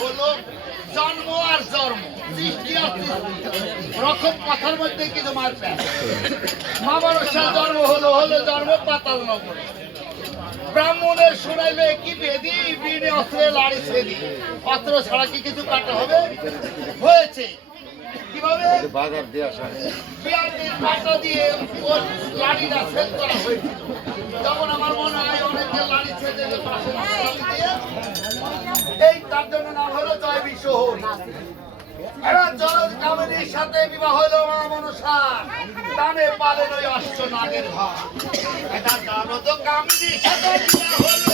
হলো জন্ম আর জন্ম, সৃষ্টি আর রকম কথার মধ্যে কিছু মারবে। মা মানুষের জন্ম হলো জন্ম পাতাল নগর। ব্রাহ্মণের শোনাইলে কি বেদি বিনে অস্ত্রে লাড়ি ছেদি, অস্ত্র ছাড়া কি কিছু কাটা হবে? হয়েছে কিভাবে? বাজার দিয়ে আসা কাটা দিয়ে ওর লাড়িটা ছেদ করা হয়েছিল। যখন আমার মনে হয় অনেকে লাড়ি ছেদে পাশে দিয়ে, এই তার জন্য নাম হলো জয় বিশ্ব হরি। এরা জলজ কামিনীর সাথে বিবাহ হলো মা মনসার, দানে পালেন ওই অষ্ট নাগের ঘর। এটা জানো তো কামিনীর সাথে বিবাহ হলো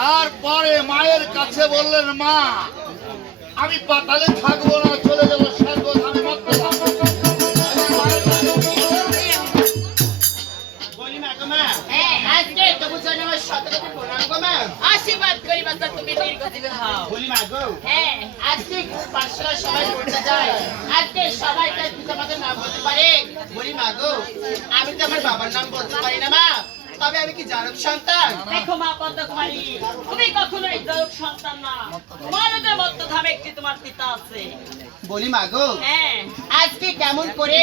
তারপরে মায়ের কাছে বললেন, মা আমি পাতালে থাকবো না, চলে যাবো স্বর্গ ধামে। আশীর্বাদ করি বাচ্চা, তুমি দীর্ঘজীবী হও। হ্যাঁ, আজকে পাঠশালার সবাই পড়তে যায়, আজকে সবাই তার পিতা মাতার নাম বলতে পারে। বলি মা গো, আমি তো আমার বাবার নাম বলতে পারি না মা, তবে আমি কি জারক সন্তান? দেখো মা পদ্মকুমারী, তুমি কখনোই জারক সন্তান না, তোমার মধ্যধামে একটি তোমার পিতা আছে। বলি মা গো, হ্যাঁ, আজকে কেমন করে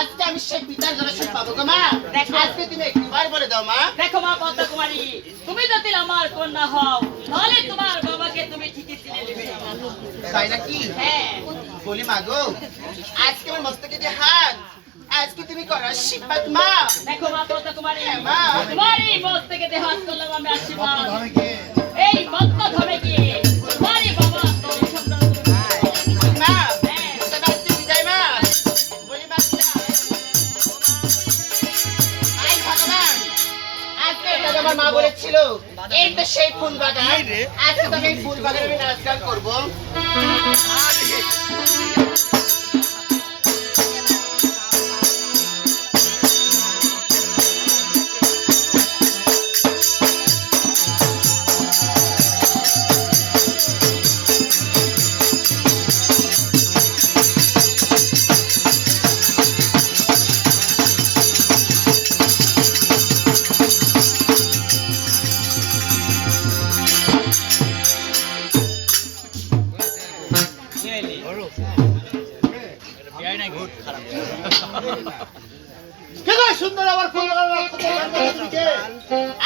আজকে আমি সেই পিতার দর্শন পাবো গো মা? দেখো আজকে তুমি একবার বলে দাও মা। দেখো মা পদ্মকুমারী, তুমি যদি আমার কন্যা হও তাহলে তোমার বাবাকে তুমি ঠিকই চিনে নেবে। তাই নাকি? হ্যাঁ। বলি মা গো, আজকে আমার মস্তকে দিয়ে হাত, আজকে তুমি করো আশীর্বাদ মা। দেখো মা পদ্মকুমারী, মা তোমার এই মস্তকে দিয়ে হাত করলাম আমি আশীর্বাদ। এই মধ্যধামে গিয়ে তোমারই বাবা দর্শন দাও মা। হ্যাঁ, সবাই বিদায় মা। বলি মা, আই ভগবান, আজকে এটা আমার মা বলেছিল এই তো সেই ফুল বাগান, আজকে তো এই ফুল বাগানে আমি নাচ গান করবো।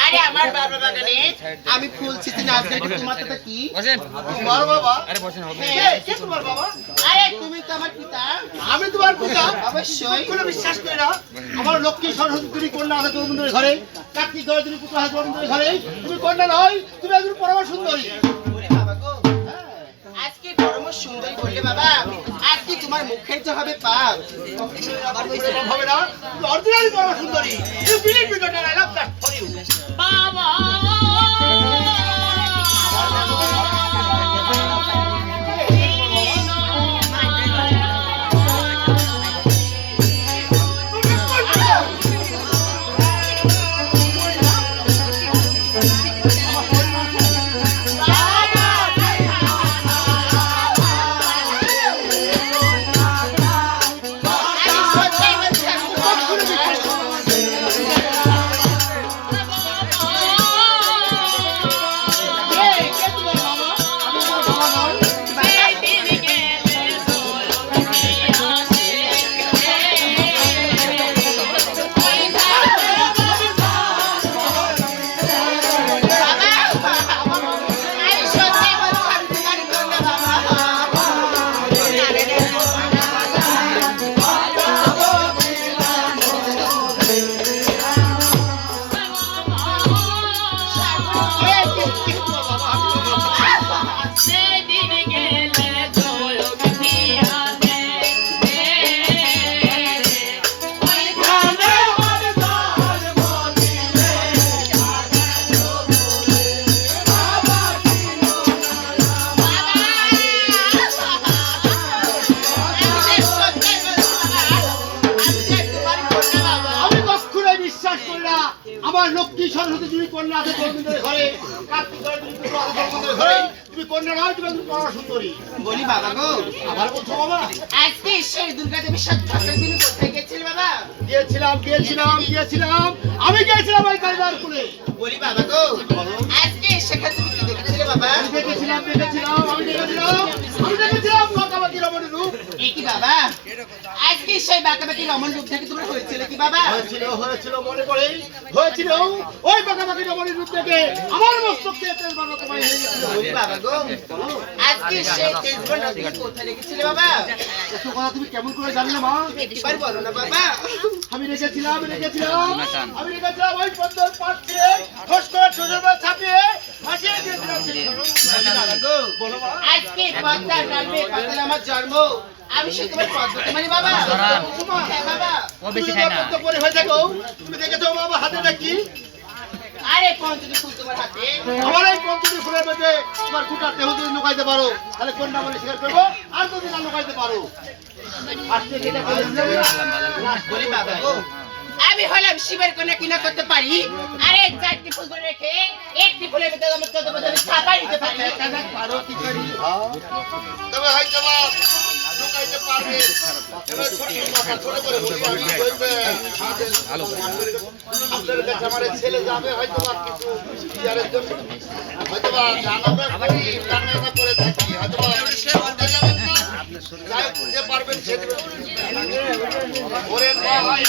আরে আমার বাবার বাগানে আমি ফুল ছিটি নাচ গাইতে, তোমার কথা কি? তোমার বাবা? আরে বসেন হবে। কে তোমার বাবা? আরে তুমি তো আমার পিতা। আমি তোমার পিতা? অবশ্যই। কোনো বিশ্বাস করি না। আমার লক্ষ্মী সরস্বতী তুমি কন্যা আছে তোমাদের ঘরে, কার্তিক গণেশের পুত্র আছে তোমাদের ঘরে, তুমি কন্যা নয়, তুমি একজন পরম সুন্দরী। আজকে পরম সুন্দরী বললে বাবা, আজকে তোমার মুখের যে হবে পাপ, হবে না, অরিজিনালি পরম সুন্দরী। You believe me, daughter, I love that for you. বাবা তোমার লক্ষ্মী সরস্বতী তুমি কন্যা আছে জন্মিদের ঘরে, কার্তিক ঘরে তুমি পুত্র আছে জন্মিদের ঘরে, তুমি কন্যা নয়, তুমি একজন পরমা সুন্দরী। বলি বাবা গো, আবার বলছো বাবা? আজকে সেই দুর্গা দেবীর সাথে থাকার দিন কোথায় গেছিলে বাবা? গিয়েছিলাম আমি গিয়েছিলাম ওই কালিদার কুলে। বলি বাবা গো, আজকে সেখানে তুমি কি দেখেছিলে বাবা? আমি দেখেছিলাম বাঁকাবাঁকি রমণীর রূপ। এ কি বাবা, আজকে সেই বাঁকাবাঁকি রমণ রূপ দেখে তোমরা হয়েছিল কি বাবা? হয়েছিল মনে পড়ে, হয়েছিল ওই বাঁকাবাঁকি রমণীর রূপ থেকে আমার মস্তক দিয়ে তেল বানাতে তোমায় হয়ে গেছিল। বলি বাবা গো, আজকে সেই তেজবন নদী কোথায় রেখেছিলে বাবা? এত কথা তুমি কেমন করে জানলে মা? একবার বলো না বাবা। আমি রেখেছিলাম ওই পদ্মর পাশ ছেড়ে ঠোস করে ছোটর পর ছাপিয়ে ভাসিয়ে দিয়েছিলাম। বলি বাবা গো, বলো মা। আজকে পদ্মার ডালবে পাতালে আমার জন্ম, আমি সে তোমার পদ্ম তোমারই বাবা। হ্যাঁ বাবা। তুমি যদি পদ্ম পরে হয়ে থাকো, তুমি দেখেছো বাবা হাতে কি? আরে পঞ্চমী ফুল তোমার হাতে। আমার এই পঞ্চমী ফুলের মধ্যে তোমার গোটা দেহ যদি লুকাইতে পারো, তাহলে কোনটা বলে স্বীকার করবো, আর যদি না লুকাইতে পারো। আজকে যেটা বলেছিলাম না, বলি বাবা গো, আমি হলাম শিবের কন্যা কিনা করতে পারি, আরে চারটি ফুল ধরে রেখে একটি ফুলের ভিতরে আমার 14 বছর ছাপাই দিতে পারি। পারো কি করি? তবে হয়তো বা লুকাইতে পারবে। এবার ছোট কথা ছোট করে বলি, আমি বলবে, আপনাদের কাছে আমার এই ছেলে যাবে হয়তো বা কিছু ইয়ারের জন্য, হয়তো বা জানাবে করি, জানাবে করে থাকি, হয়তো বা বলতে যাবেন না, যাই যে পারবেন সে দেবেন। ওরে ভাই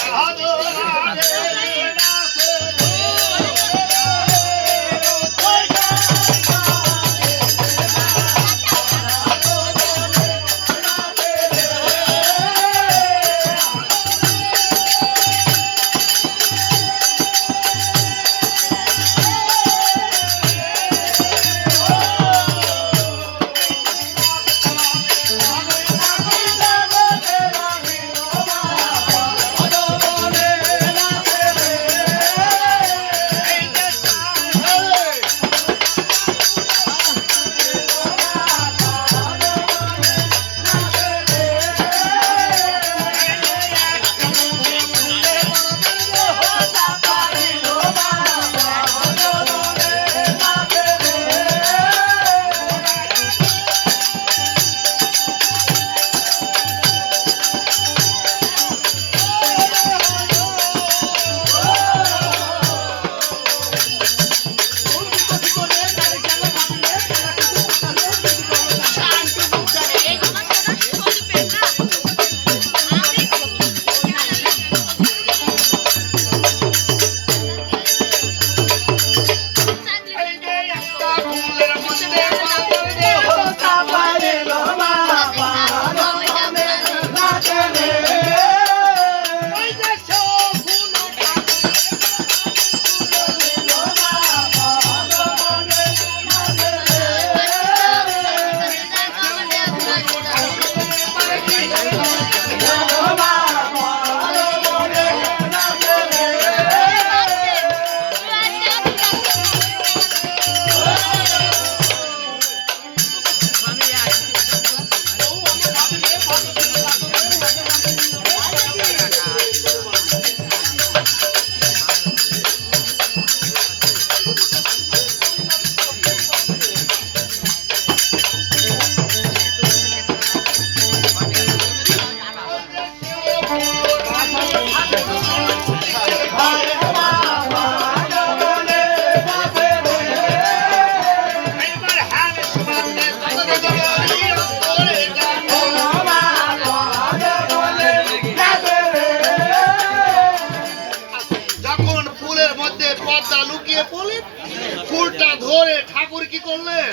ফুলটা ধরে ঠাকুর কি করলেন,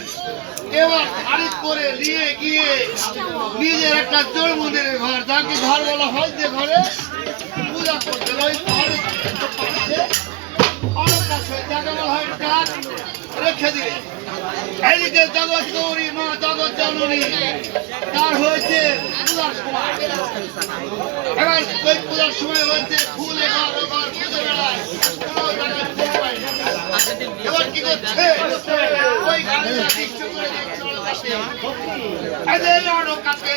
এবার খারিজ করে নিয়ে গিয়ে নিজের একটা জোর মন্দিরের ঘর, যাকে ঘর বলা হয়, যে ঘরে পূজা করতেন, ওই ঘরে যাকে বলা হয় ডাক রেখে দিলেন। এদিকে জগৎ গৌরী মা জগৎ জননী তার হয়েছে পূজার সময়। এবার ওই পূজার সময় হয়েছে ফুল এবার খুঁজে বেড়ায়, কোনো জায়গায় ফুল পায় না। এবার কি করছে, ওই গাড়িটা দৃশ্য করে দিচ্ছে এদের কাছে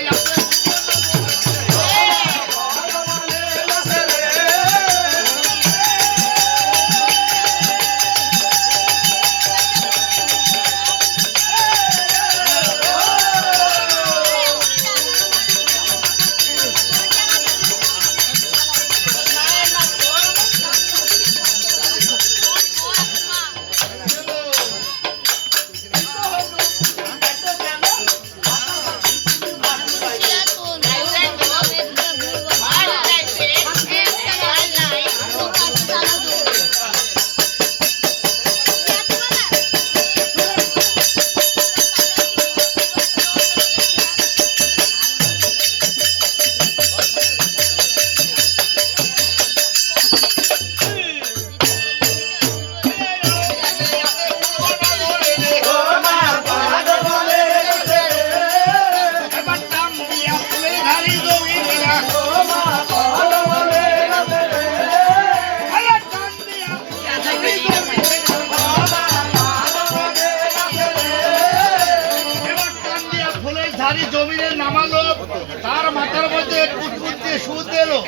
সুদ এলো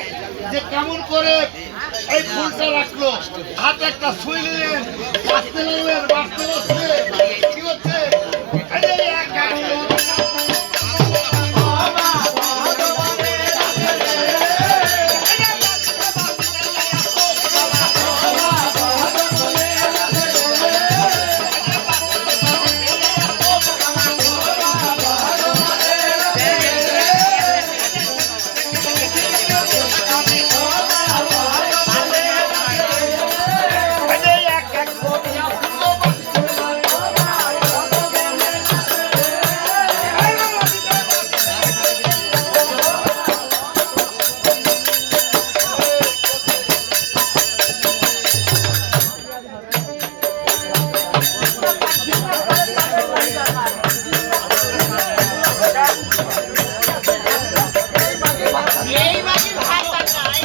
যে কেমন করে এই ফুলটা রাখলো, হাতে একটা সুই নিলেন, বাঁচতে লাগলেন, বাঁচতে বাঁচতে কি হচ্ছে এই যে এক এক এইবারই ভাই কাকাই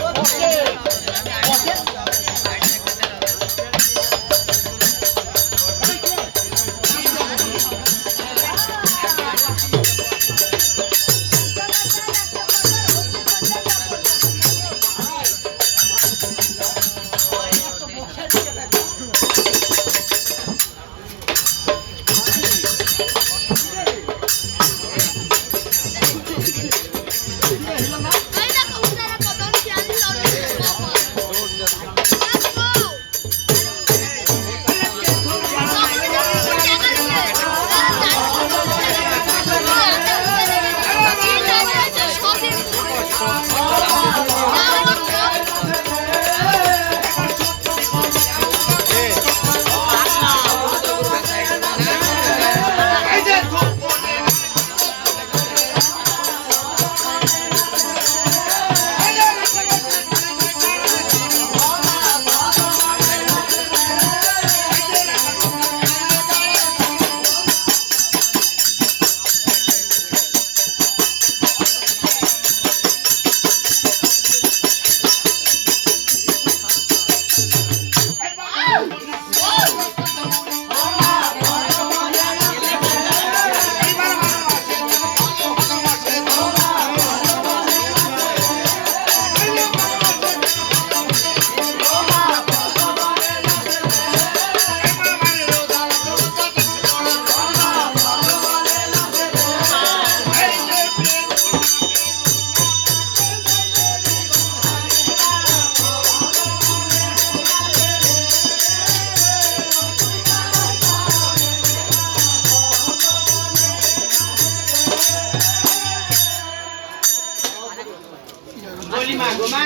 বলি মা গো মা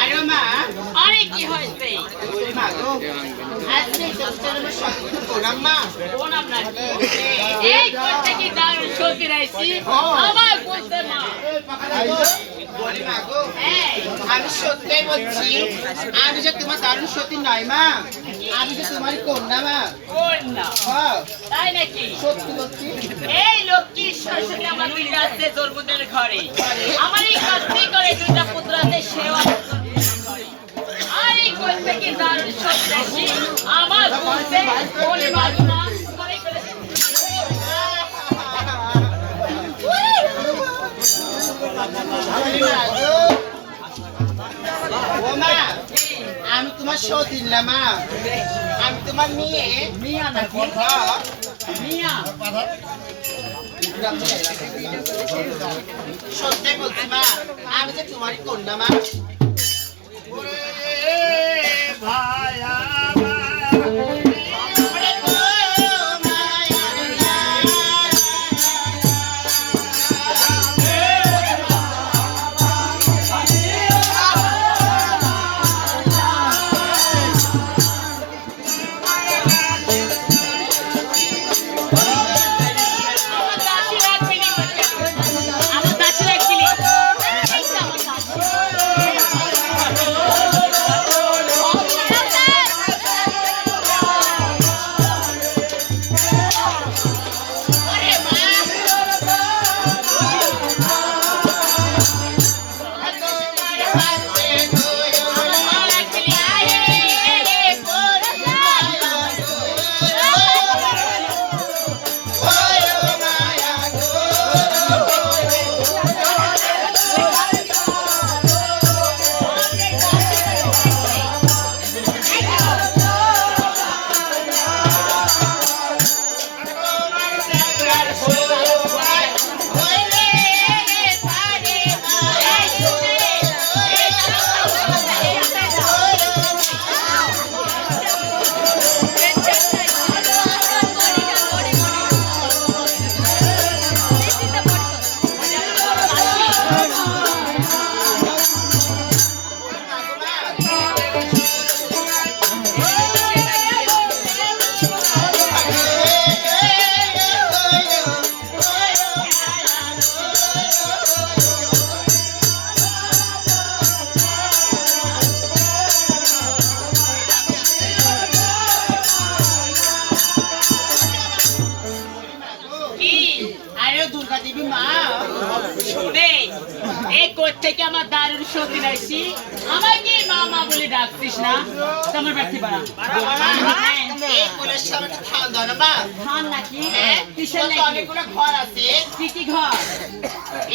আরে মা আরে কি হয়েছে বলি মা গো আজকে দশটার সময় সব প্রোগ্রাম মা প্রোগ্রাম না এই করতে কি দারুণ সত্যি রাইছি আমার বলতে মা বলি মা গো আমি সত্যি বলছি আমি যে তোমার দারুণ সত্যি নয় মা আমি যে তোমার কন্যা মা কন্যা তাই নাকি সত্যি বলছি এই লক্ষ্মী সরস্বতী আমার বিয়ে আছে জোরবুদের ঘরে আমার এই কাজটি করে দুইটা পুত্র আছে সেবা আর এই করতে কি দারুণ সত্যি রাইছি আমার বলতে বলি মা গো না আমি তোমার শো দিলাম মা আমি তোমার মেয়ে মিয়া না কথা মিয়া সত্যি বলছি মা আমি যে তোমারই কন্যা মা ভাইয়া আমার দাসির এক থেকে আমার দারুণ সতী নাইছি আমাকে মামা বলে ডাকছিস না তোমার ব্যক্তি বাড়া এই কোলের সামনে খান দাও না মা খান নাকি হ্যাঁ কিসের তো নাকি অনেকগুলো ঘর আছে কি কি ঘর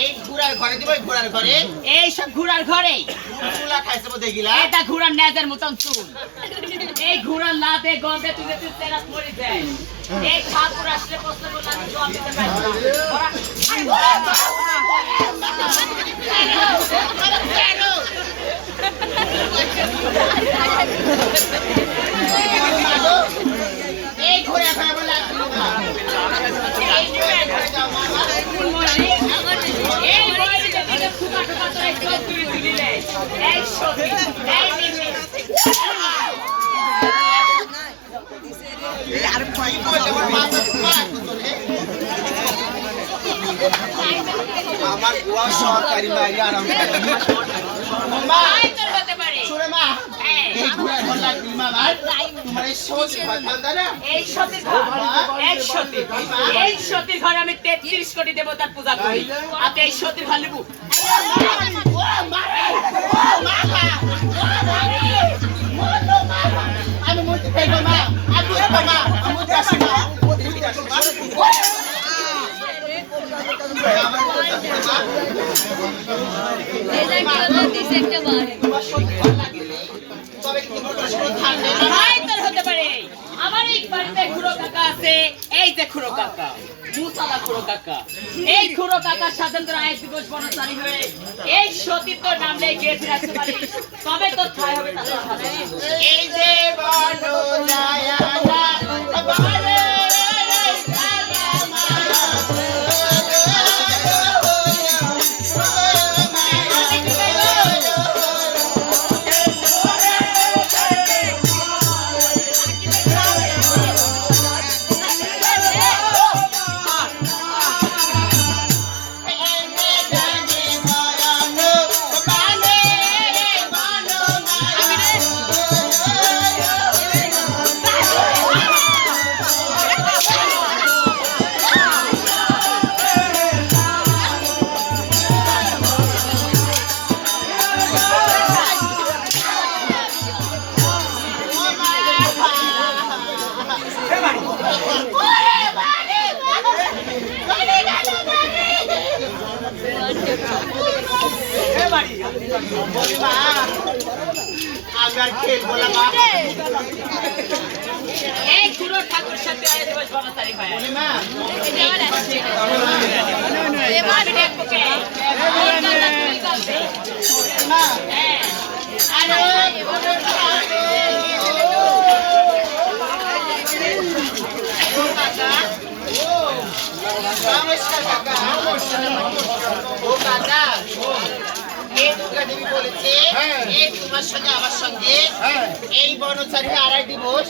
এই ঘোড়ার ঘরে দিব ঘোড়ার ঘরে এই সব ঘোড়ার ঘরে চুলা খাইছে বোধ গিলা এটা ঘোড়ার নেজের মতন চুল এই ঘোড়ার লাদে গর্বে তুই তুই তেরা মরে যায় এই ঠাকুর আসলে প্রশ্ন করলে আমি জবাব দিতে পারবো না ওরা এই ঘোড়া খাই বলে এই বয়সে দিকে ফুটা ফুটা করে সব তুলে দিলে এই সত্যি এই দিদি আমার বুয়া সরকারি মাইরি আরাম ভাই তোর হতে পারে শুনে মা হ্যাঁ এই ঘোড়া ঘর লাগবি মা তোমার এই সত্যি খান দাও না এই সতীর ঘর এই সতীর ঘর আমি 33 কোটি দেবতার পূজা করি আপনি এই সতীর ঘর নেবো আমি মরতে চাইবো মা আমি মরবো মা আমি মরতে আসি মা মরতে আসি মা তবে কি মরতে শুরু থাকবে ভাই তোর হতে পারে আমার এই বাড়িতে খুড়ো কাকা আছে এই যে খুড়ো কাকা মুসালা খুড়ো কাকা এই খুড়ো কাকার সাথে তোর এক দিবস বনচারী হয়ে এই সতীর তোর নাম নিয়ে গিয়ে ফিরে আসতে পারিস তবে তোর ঠাই হবে তাদের সাথে এই যে বনো যায়া না বারে আমি আর খেলবো না মা এই খুড়ো ঠাকুর সাথে এক দিবস বনচারী হয় মা আমি দেখবো কে মা হ্যাঁ নমস্কার কাকা ও কাকা এই দুর্গা দেবী বলেছে এই তোমার সঙ্গে আমার সঙ্গে এই বনচারী আড়াই দিবস